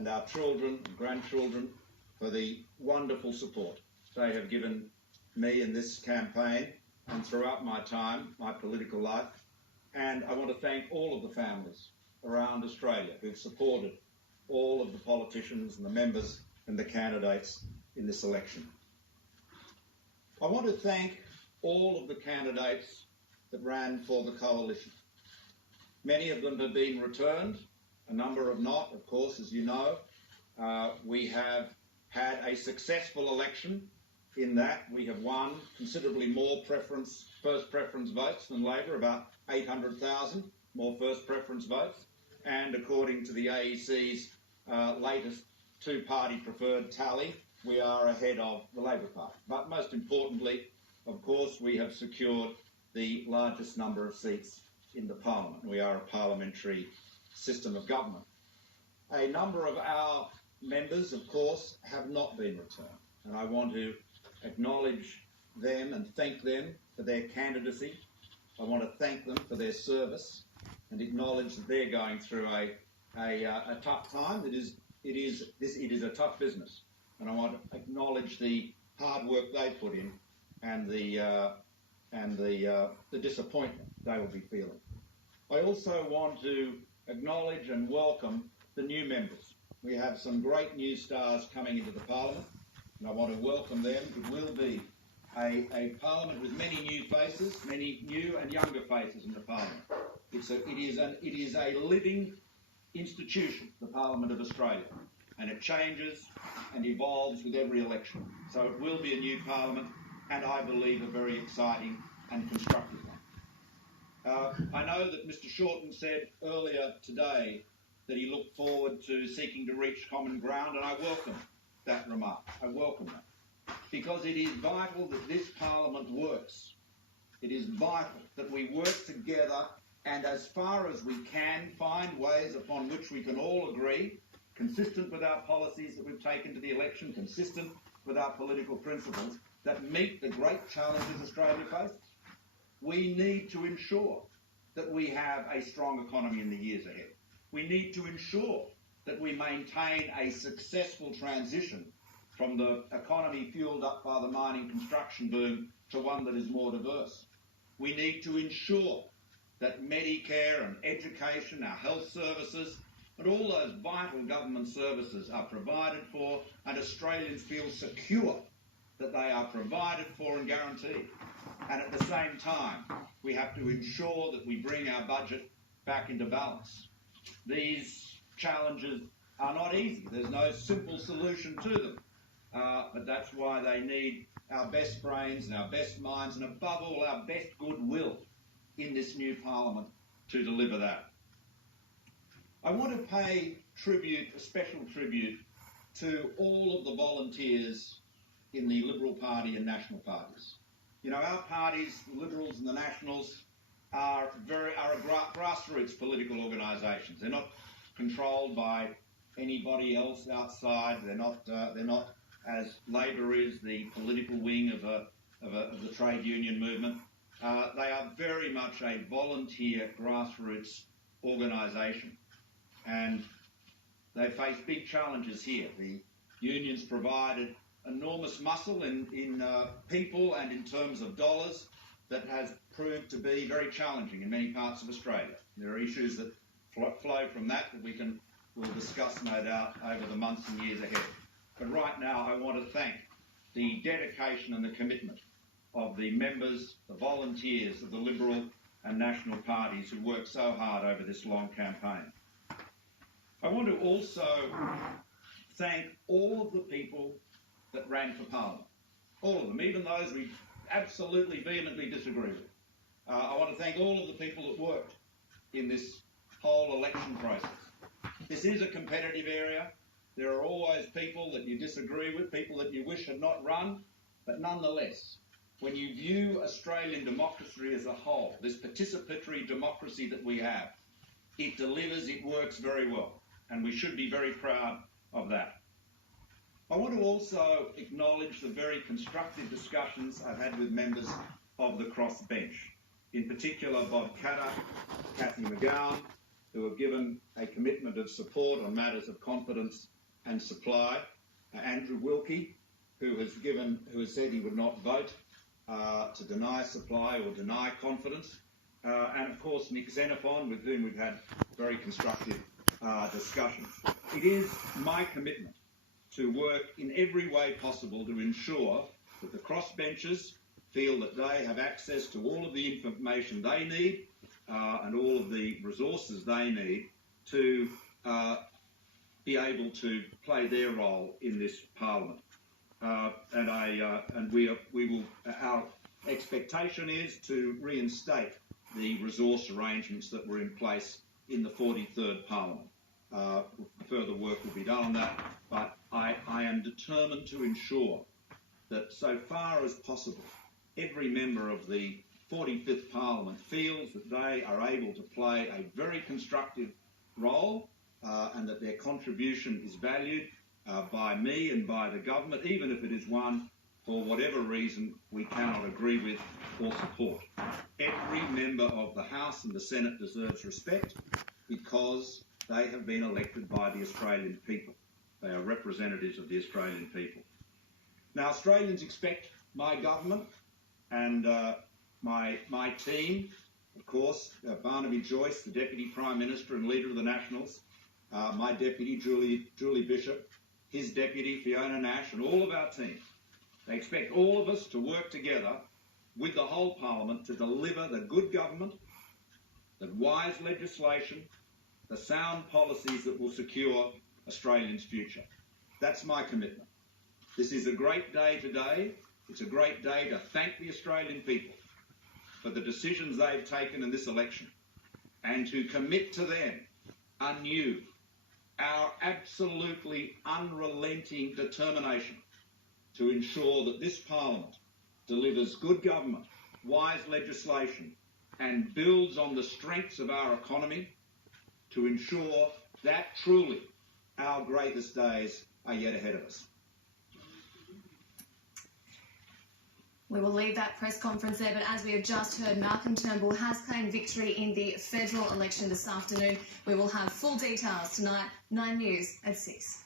and our children and grandchildren for the wonderful support they have given me in this campaign and throughout my time, my political life. And I want to thank all of the families around Australia who've supported all of the politicians and the members and the candidates in this election. I want to thank all of the candidates that ran for the coalition. Many of them have been returned, a number have not, of course, as you know. We have had a successful election in that we have won considerably more first preference votes than Labor, about 800,000 more first preference votes. And according to the AEC's latest two-party preferred tally, we are ahead of the Labor Party. But most importantly, of course, we have secured the largest number of seats in the Parliament. We are a parliamentary system of government. A number of our members, of course, have not been returned, and I want to acknowledge them and thank them for their candidacy. I want to thank them for their service and acknowledge that they're going through a tough time. It is a tough business, and I want to acknowledge the hard work they put in and the disappointment they will be feeling. I also want to acknowledge and welcome the new members. We have some great new stars coming into the Parliament, and I want to welcome them. It will be a Parliament with many new faces, many new and younger faces in the Parliament. It is a living institution, the Parliament of Australia, and it changes and evolves with every election. So it will be a new Parliament, and I believe a very exciting and constructive one. I know that Mr Shorten said earlier today that he looked forward to seeking to reach common ground, and I welcome that remark. I welcome that, because it is vital that this Parliament works. It is vital that we work together and, as far as we can, find ways upon which we can all agree, consistent with our policies that we've taken to the election, consistent with our political principles, that meet the great challenges Australia faces. We need to ensure that we have a strong economy in the years ahead. We need to ensure that we maintain a successful transition from the economy fuelled up by the mining construction boom to one that is more diverse. We need to ensure that Medicare and education, our health services, and all those vital government services are provided for, and Australians feel secure that they are provided for and guaranteed. And at the same time, we have to ensure that we bring our budget back into balance. These challenges are not easy. There's no simple solution to them. But that's why they need our best brains and our best minds, and above all, our best goodwill in this new Parliament to deliver that. I want to pay tribute, a special tribute, to all of the volunteers in the Liberal Party and National parties. You know, our parties, the Liberals and the Nationals, are grassroots political organisations. They're not controlled by anybody else outside. They're not as Labor is, the political wing of the trade union movement. They are very much a volunteer grassroots organisation, and they face big challenges here. The unions provided enormous muscle in people and in terms of dollars that has proved to be very challenging in many parts of Australia. There are issues that flow from that we'll discuss, no doubt, over the months and years ahead. But right now, I want to thank the dedication and the commitment of the members, the volunteers of the Liberal and National parties who worked so hard over this long campaign. I want to also thank all of the people that ran for Parliament. All of them, even those we absolutely vehemently disagree with. I want to thank all of the people that worked in this whole election process. This is a competitive area. There are always people that you disagree with, people that you wish had not run, but nonetheless, when you view Australian democracy as a whole, this participatory democracy that we have, it delivers, it works very well, and we should be very proud of that. I want to also acknowledge the very constructive discussions I've had with members of the crossbench, in particular Bob Catter, Cathy McGowan, who have given a commitment of support on matters of confidence and supply. Andrew Wilkie, who has said he would not vote to deny supply or deny confidence. And of course Nick Xenophon, with whom we've had very constructive discussions. It is my commitment to work in every way possible to ensure that the crossbenchers feel that they have access to all of the information they need and all of the resources they need to be able to play their role in this Parliament. Our expectation is to reinstate the resource arrangements that were in place in the 43rd Parliament. Further work will be done on that, but I am determined to ensure that so far as possible, every member of the 45th Parliament feels that they are able to play a very constructive role and that their contribution is valued by me and by the government, even if it is one for whatever reason we cannot agree with or support. Every member of the House and the Senate deserves respect because they have been elected by the Australian people. They are representatives of the Australian people. Now, Australians expect my government and my team, of course, Barnaby Joyce, the Deputy Prime Minister and Leader of the Nationals, my Deputy Julie Bishop, his Deputy Fiona Nash, and all of our team. They expect all of us to work together with the whole Parliament to deliver the good government, the wise legislation, the sound policies that will secure Australians' future. That's my commitment. This is a great day today. It's a great day to thank the Australian people for the decisions they've taken in this election and to commit to them anew our absolutely unrelenting determination to ensure that this Parliament delivers good government, wise legislation and builds on the strengths of our economy to ensure that truly our greatest days are yet ahead of us. We will leave that press conference there, but as we have just heard, Malcolm Turnbull has claimed victory in the federal election this afternoon. We will have full details tonight, 9 News at 6.